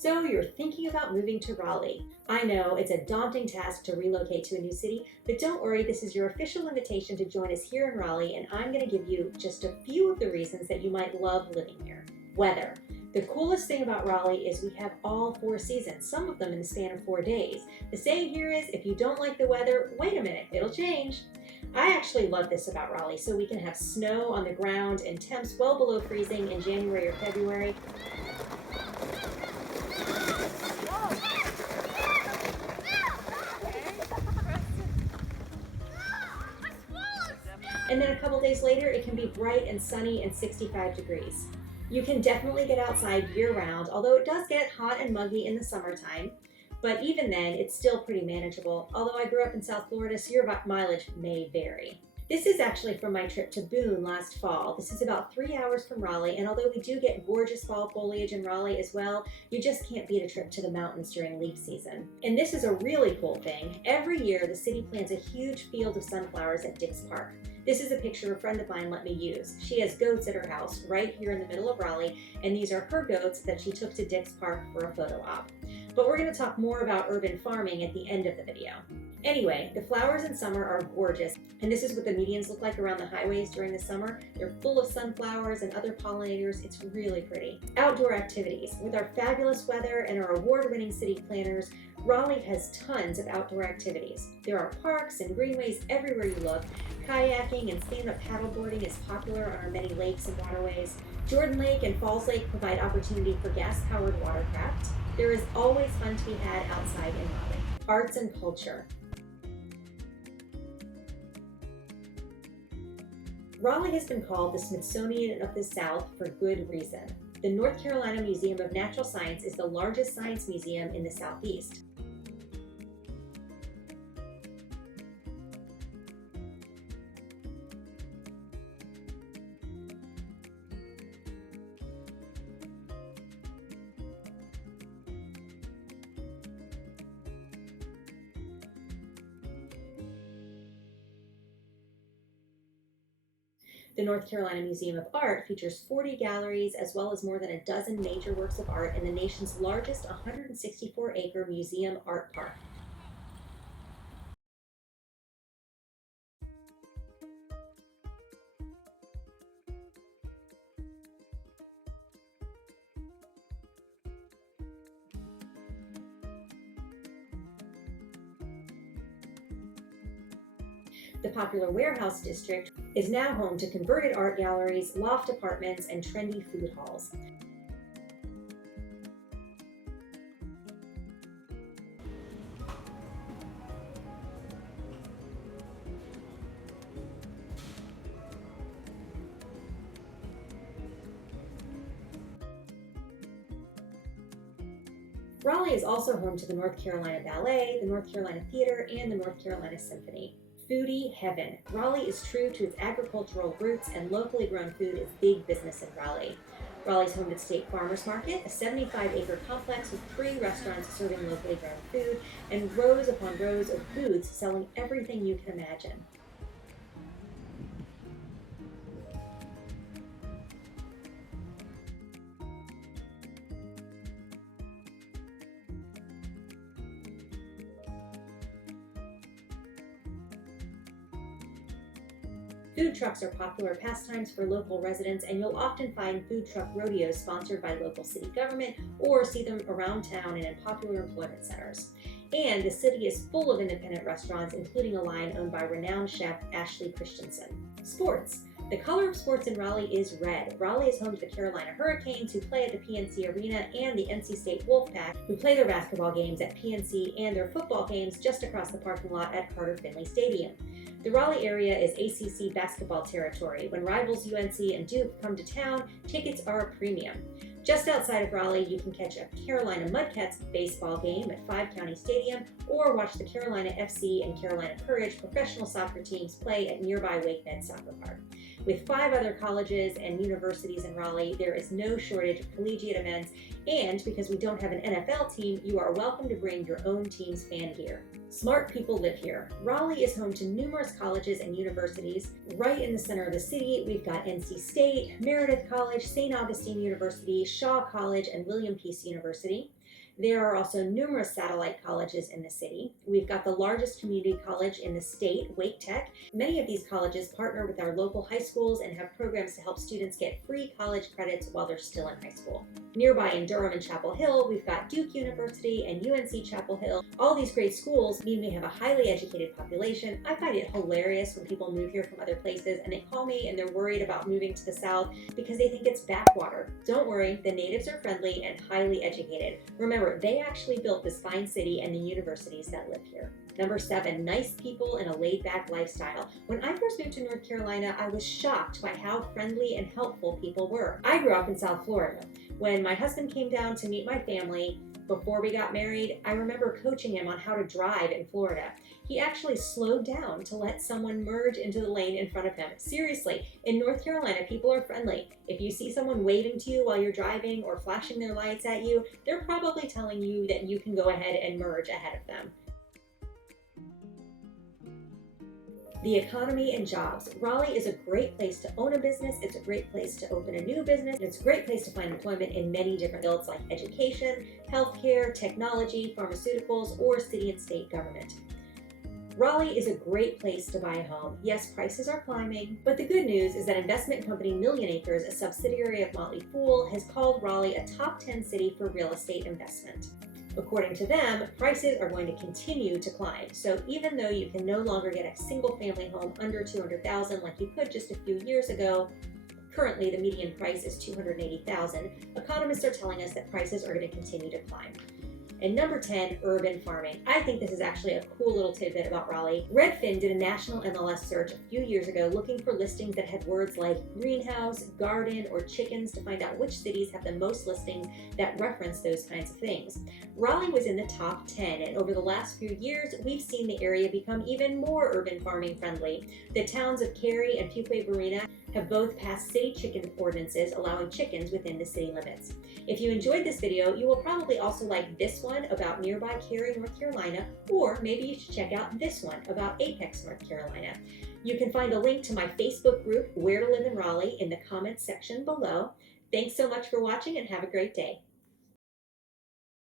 So you're thinking about moving to Raleigh. I know it's a daunting task to relocate to a new city, but don't worry, this is your official invitation to join us here in Raleigh, and I'm going to give you just a few of the reasons that you might love living here. Weather. The coolest thing about Raleigh is we have all 4 seasons, some of them in the span of 4 days. The saying here is, if you don't like the weather, wait a minute, it'll change. I actually love this about Raleigh, so we can have snow on the ground and temps well below freezing in January or February. And then a couple days later, it can be bright and sunny and 65 degrees. You can definitely get outside year-round, although it does get hot and muggy in the summertime. But even then, it's still pretty manageable, although I grew up in South Florida, so your mileage may vary. This is actually from my trip to Boone last fall. This is about 3 hours from Raleigh, and although we do get gorgeous fall foliage in Raleigh as well, you just can't beat a trip to the mountains during leaf season. And this is a really cool thing. Every year, the city plants a huge field of sunflowers at Dix Park. This is a picture a friend of mine let me use. She has goats at her house right here in the middle of Raleigh, and these are her goats that she took to Dix Park for a photo op. But we're going to talk more about urban farming at the end of the video. Anyway, the flowers in summer are gorgeous, and this is what the medians look like around the highways during the summer. They're full of sunflowers and other pollinators. It's really pretty. Outdoor activities. With our fabulous weather and our award-winning city planners, Raleigh has tons of outdoor activities. There are parks and greenways everywhere you look. Kayaking and stand-up paddleboarding is popular on our many lakes and waterways. Jordan Lake and Falls Lake provide opportunity for gas-powered watercraft. There is always fun to be had outside in Raleigh. Arts and culture. Raleigh has been called the Smithsonian of the South for good reason. The North Carolina Museum of Natural Science is the largest science museum in the Southeast. The North Carolina Museum of Art features 40 galleries as well as more than a dozen major works of art in the nation's largest 164-acre museum art park. The popular warehouse district is now home to converted art galleries, loft apartments, and trendy food halls. Raleigh is also home to the North Carolina Ballet, the North Carolina Theater, and the North Carolina Symphony. Foodie Heaven. Raleigh is true to its agricultural roots, and locally grown food is big business in Raleigh. Raleigh's home to the State Farmers Market, a 75-acre complex with 3 restaurants serving locally grown food, and rows upon rows of booths selling everything you can imagine. Food trucks are popular pastimes for local residents, and you'll often find food truck rodeos sponsored by local city government or see them around town and in popular employment centers. And the city is full of independent restaurants, including a line owned by renowned chef Ashley Christensen. Sports. The color of sports in Raleigh is red. Raleigh is home to the Carolina Hurricanes, who play at the PNC Arena, and the NC State Wolfpack, who play their basketball games at PNC and their football games just across the parking lot at Carter Finley Stadium. The Raleigh area is ACC basketball territory. When rivals UNC and Duke come to town, tickets are a premium. Just outside of Raleigh, you can catch a Carolina Mudcats baseball game at 5 County Stadium, or watch the Carolina FC and Carolina Courage professional soccer teams play at nearby WakeMed Soccer Park. With 5 other colleges and universities in Raleigh, there is no shortage of collegiate events, and because we don't have an NFL team, you are welcome to bring your own team's fan gear. Smart people live here. Raleigh is home to numerous colleges and universities. Right in the center of the city, we've got NC State, Meredith College, St. Augustine University, Shaw College, and William Peace University. There are also numerous satellite colleges in the city. We've got the largest community college in the state, Wake Tech. Many of these colleges partner with our local high schools and have programs to help students get free college credits while they're still in high school. Nearby in Durham and Chapel Hill, we've got Duke University and UNC Chapel Hill. All these great schools mean we have a highly educated population. I find it hilarious when people move here from other places and they call me and they're worried about moving to the South because they think it's backwater. Don't worry, the natives are friendly and highly educated. Remember, they actually built this fine city and the universities that live here. Number 7, nice people and a laid-back lifestyle. When I first moved to North Carolina, I was shocked by how friendly and helpful people were. I grew up in South Florida. When my husband came down to meet my family before we got married, I remember coaching him on how to drive in Florida. He actually slowed down to let someone merge into the lane in front of him. Seriously, in North Carolina, people are friendly. If you see someone waving to you while you're driving or flashing their lights at you, they're probably telling you that you can go ahead and merge ahead of them. The economy and jobs. Raleigh is a great place to own a business. It's a great place to open a new business. It's a great place to find employment in many different fields like education, healthcare, technology, pharmaceuticals, or city and state government. Raleigh is a great place to buy a home. Yes, prices are climbing, but the good news is that investment company Million Acres, a subsidiary of Motley Fool, has called Raleigh a top 10 city for real estate investment. According to them, prices are going to continue to climb. So even though you can no longer get a single family home under $200,000 like you could just a few years ago, currently the median price is $280,000. Economists are telling us that prices are going to continue to climb. And number 10, urban farming. I think this is actually a cool little tidbit about Raleigh. Redfin did a national MLS search a few years ago looking for listings that had words like greenhouse, garden, or chickens to find out which cities have the most listings that reference those kinds of things. Raleigh was in the top 10, and over the last few years, we've seen the area become even more urban farming friendly. The towns of Cary and Fuquay-Varina have both passed city chicken ordinances allowing chickens within the city limits. If you enjoyed this video, you will probably also like this one about nearby Cary, North Carolina, or maybe you should check out this one about Apex, North Carolina. You can find a link to my Facebook group, Where to Live in Raleigh, in the comments section below. Thanks so much for watching and have a great day.